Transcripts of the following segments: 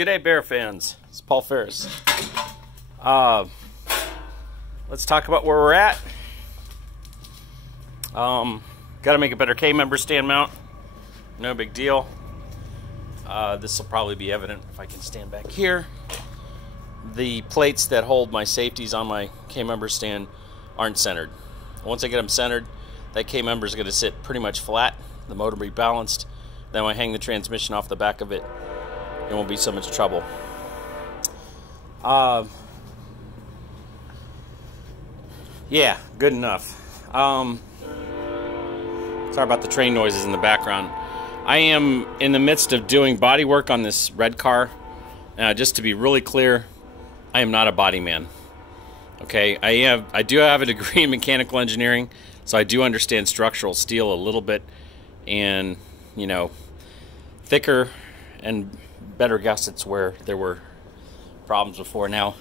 G'day Bear fans, it's Paul Ferris. Let's talk about where we're at. Got to make a better K-member stand mount. No big deal. This will probably be evident if I can stand back here. The plates that hold my safeties on my K-member stand aren't centered. Once I get them centered, that K-member is going to sit pretty much flat. The motor will be balanced. Then when I hang the transmission off the back of it, it won't be so much trouble. Yeah, good enough. Sorry about the train noises in the background. I am in the midst of doing body work on this red car. Just to be really clear, I am not a body man. Okay, I do have a degree in mechanical engineering, so I do understand structural steel a little bit, and you know, thicker and better gussets where there were problems before. Now,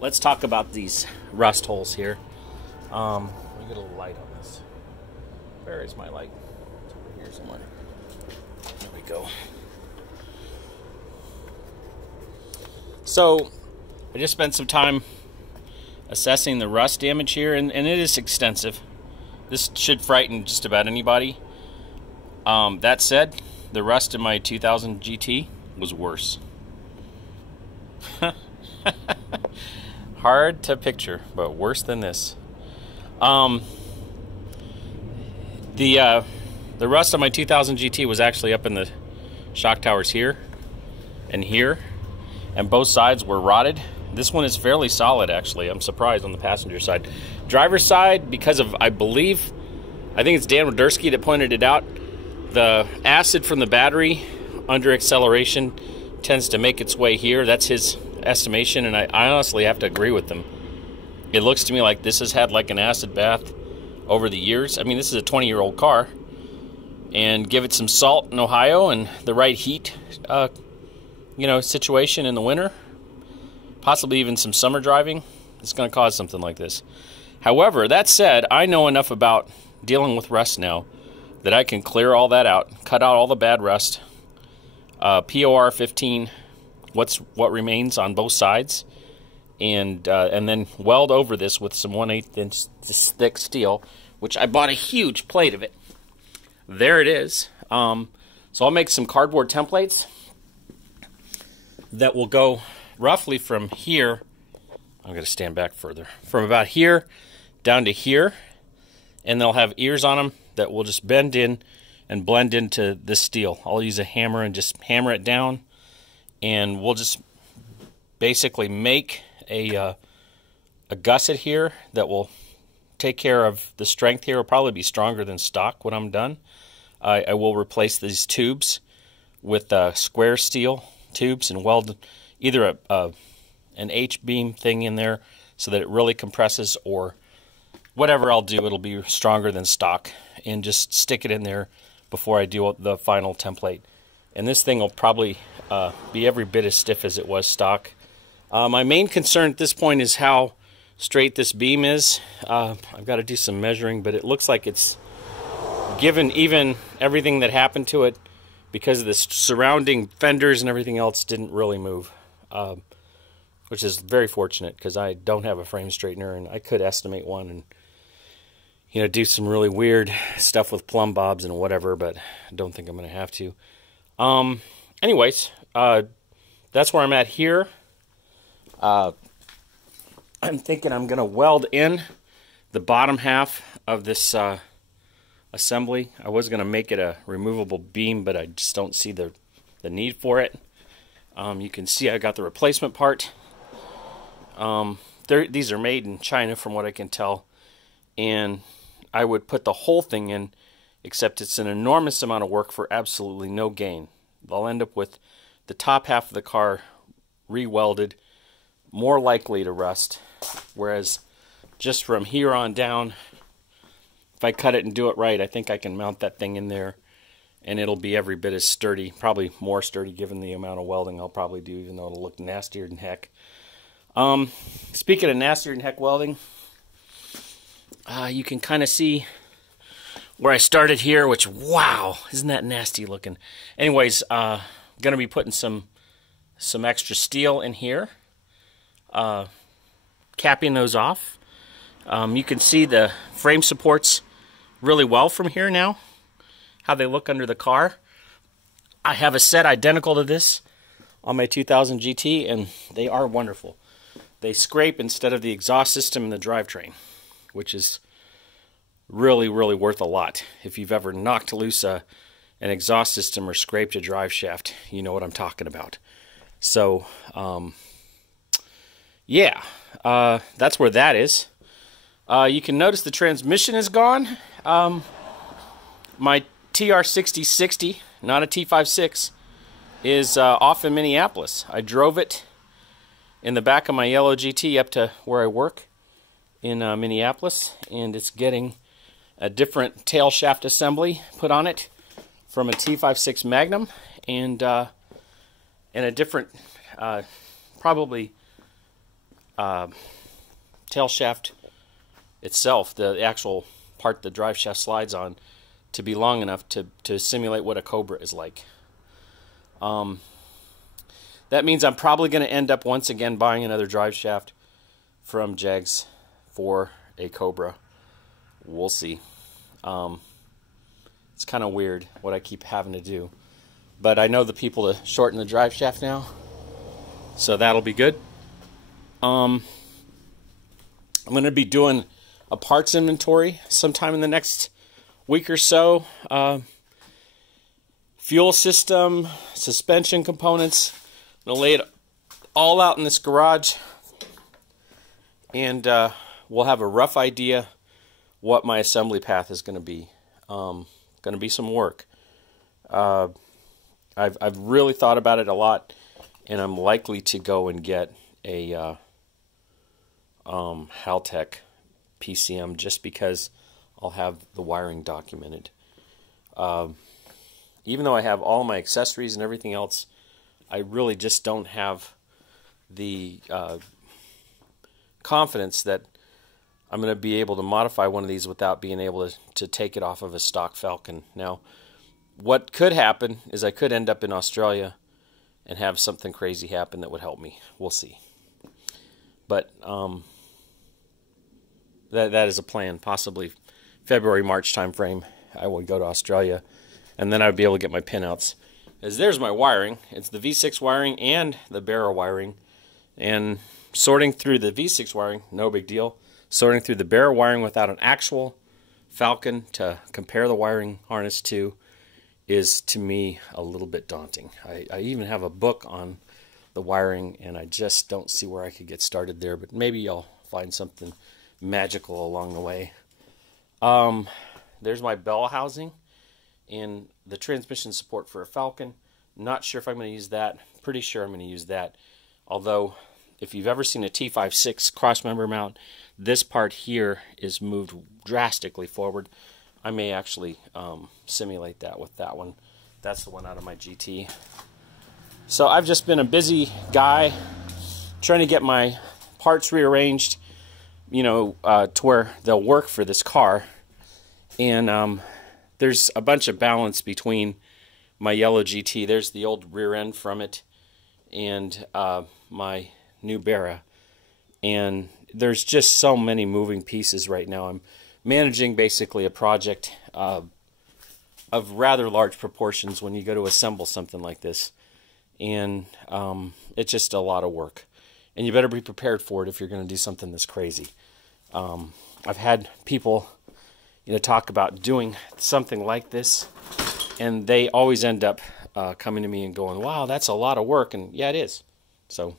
let's talk about these rust holes here. Let me get a little light on this. Where is my light? It's over here somewhere. There we go. So, I just spent some time assessing the rust damage here, and it is extensive. This should frighten just about anybody. That said, the rust in my 2000 GT was worse. Hard to picture, but worse than this. The rust on my 2000 GT was actually up in the shock towers here and here, and both sides were rotted. This one is fairly solid, actually. I'm surprised on the passenger side. Driver's side, because of, I think it's Dan Wadersky that pointed it out, the acid from the battery under acceleration tends to make its way here. That's his estimation, and I honestly have to agree with him. It looks to me like this has had like an acid bath over the years. I mean, this is a 20-year-old car, and give it some salt in Ohio and the right heat, situation in the winter, possibly even some summer driving, it's going to cause something like this. However, that said, I know enough about dealing with rust now that I can clear all that out, cut out all the bad rust, POR 15, what remains on both sides, and then weld over this with some 1/8 inch thick steel, which I bought a huge plate of it. There it is. So I'll make some cardboard templates that will go roughly from here. I'm going to stand back further. From about here down to here, and they'll have ears on them that will just bend in and blend into this steel. I'll use a hammer and just hammer it down, and we'll just basically make a gusset here that will take care of the strength here. It'll probably be stronger than stock when I'm done. I will replace these tubes with square steel tubes and weld either an H-beam thing in there so that it really compresses, or whatever I'll do, it'll be stronger than stock, and just stick it in there before I do the final template. And this thing will probably be every bit as stiff as it was stock. My main concern at this point is how straight this beam is. I've got to do some measuring, but it looks like it's given even everything that happened to it, because of the surrounding fenders and everything else didn't really move, which is very fortunate because I don't have a frame straightener, and I could estimate one and do some really weird stuff with plumb bobs and whatever, but I don't think I'm going to have to. Anyways, that's where I'm at here. I'm thinking I'm going to weld in the bottom half of this assembly. I was going to make it a removable beam, but I just don't see the need for it. You can see I got the replacement part. These are made in China from what I can tell, and I would put the whole thing in, except it's an enormous amount of work for absolutely no gain. I'll end up with the top half of the car re-welded, more likely to rust, whereas just from here on down, if I cut it and do it right, I think I can mount that thing in there, and it'll be every bit as sturdy, probably more sturdy given the amount of welding I'll probably do, even though it'll look nastier than heck. Speaking of nastier than heck welding, you can kind of see where I started here, which, wow, isn't that nasty looking? Anyways, going to be putting some some extra steel in here, capping those off. You can see the frame supports really well from here now, how they look under the car. I have a set identical to this on my 2000 GT, and they are wonderful. They scrape instead of the exhaust system and the drivetrain, which is really, really worth a lot. If you've ever knocked loose an exhaust system or scraped a drive shaft, you know what I'm talking about. So, yeah, that's where that is. You can notice the transmission is gone. My TR6060, not a T56, is off in Minneapolis. I drove it in the back of my yellow GT up to where I work in Minneapolis, and it's getting a different tail shaft assembly put on it from a T56 Magnum, and a different, probably tail shaft itself, the actual part the drive shaft slides on, to be long enough to simulate what a Cobra is like. That means I'm probably going to end up once again buying another drive shaft from Jegs for a Cobra. We'll see. It's kind of weird what I keep having to do, but I know the people to shorten the drive shaft now, so that'll be good. I'm going to be doing a parts inventory sometime in the next week or so. Fuel system, suspension components. I'm going to lay it all out in this garage, and we'll have a rough idea what my assembly path is going to be. Going to be some work. I've really thought about it a lot, and I'm likely to go and get a Haltech PCM just because I'll have the wiring documented. Even though I have all my accessories and everything else, I really just don't have the confidence that I'm going to be able to modify one of these without being able to take it off of a stock Falcon. Now, what could happen is I could end up in Australia and have something crazy happen that would help me. We'll see. But that is a plan. Possibly February, March time frame, I will go to Australia, and then I'd be able to get my pinouts. As there's my wiring. It's the V6 wiring and the Barra wiring. And sorting through the V6 wiring, no big deal. Sorting through the Barra wiring without an actual Falcon to compare the wiring harness to is, to me, a little bit daunting. I even have a book on the wiring, and I just don't see where I could get started there, but maybe I'll find something magical along the way. There's my bell housing and the transmission support for a Falcon. Not sure if I'm going to use that. Pretty sure I'm going to use that. Although, if you've ever seen a T56 crossmember mount, this part here is moved drastically forward. I may actually simulate that with that one. That's the one out of my GT. So I've just been a busy guy trying to get my parts rearranged, you know, to where they'll work for this car. And there's a bunch of balance between my yellow GT. There's the old rear end from it, and my new Barra. And there's just so many moving pieces right now. I'm managing basically a project of rather large proportions when you go to assemble something like this. And it's just a lot of work. And you better be prepared for it if you're going to do something this crazy. I've had people, you know, talk about doing something like this, and they always end up coming to me and going, wow, that's a lot of work. And yeah, it is. So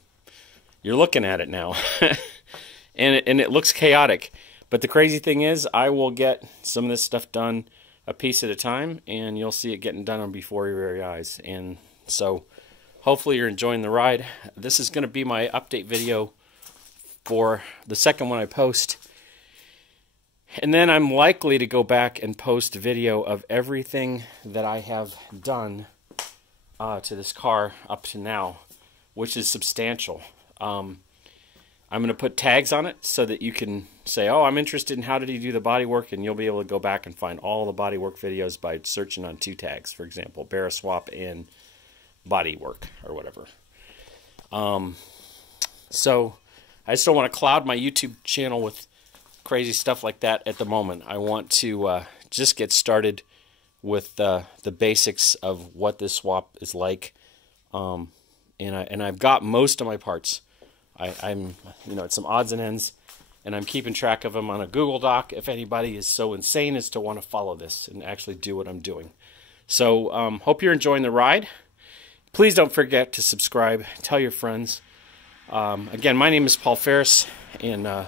you're looking at it now. and it looks chaotic. But the crazy thing is, I will get some of this stuff done a piece at a time, and you'll see it getting done before your very eyes. And so hopefully you're enjoying the ride. This is going to be my update video for the second one I post. And then I'm likely to go back and post a video of everything that I have done to this car up to now, which is substantial. I'm going to put tags on it so that you can say, oh, I'm interested in how did he do the body work, and you'll be able to go back and find all the body work videos by searching on 2 tags, for example, Barra swap and body work or whatever. So I just don't want to cloud my YouTube channel with crazy stuff like that at the moment. I want to just get started with the basics of what this swap is like, and I've got most of my parts. I'm it's some odds and ends, and I'm keeping track of them on a Google Doc. If anybody is so insane as to want to follow this and actually do what I'm doing, so hope you're enjoying the ride. Please don't forget to subscribe. Tell your friends. Again, my name is Paul Ferris, and I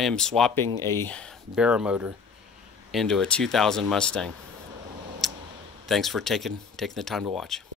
am swapping a Barra motor into a 2000 Mustang. Thanks for taking the time to watch.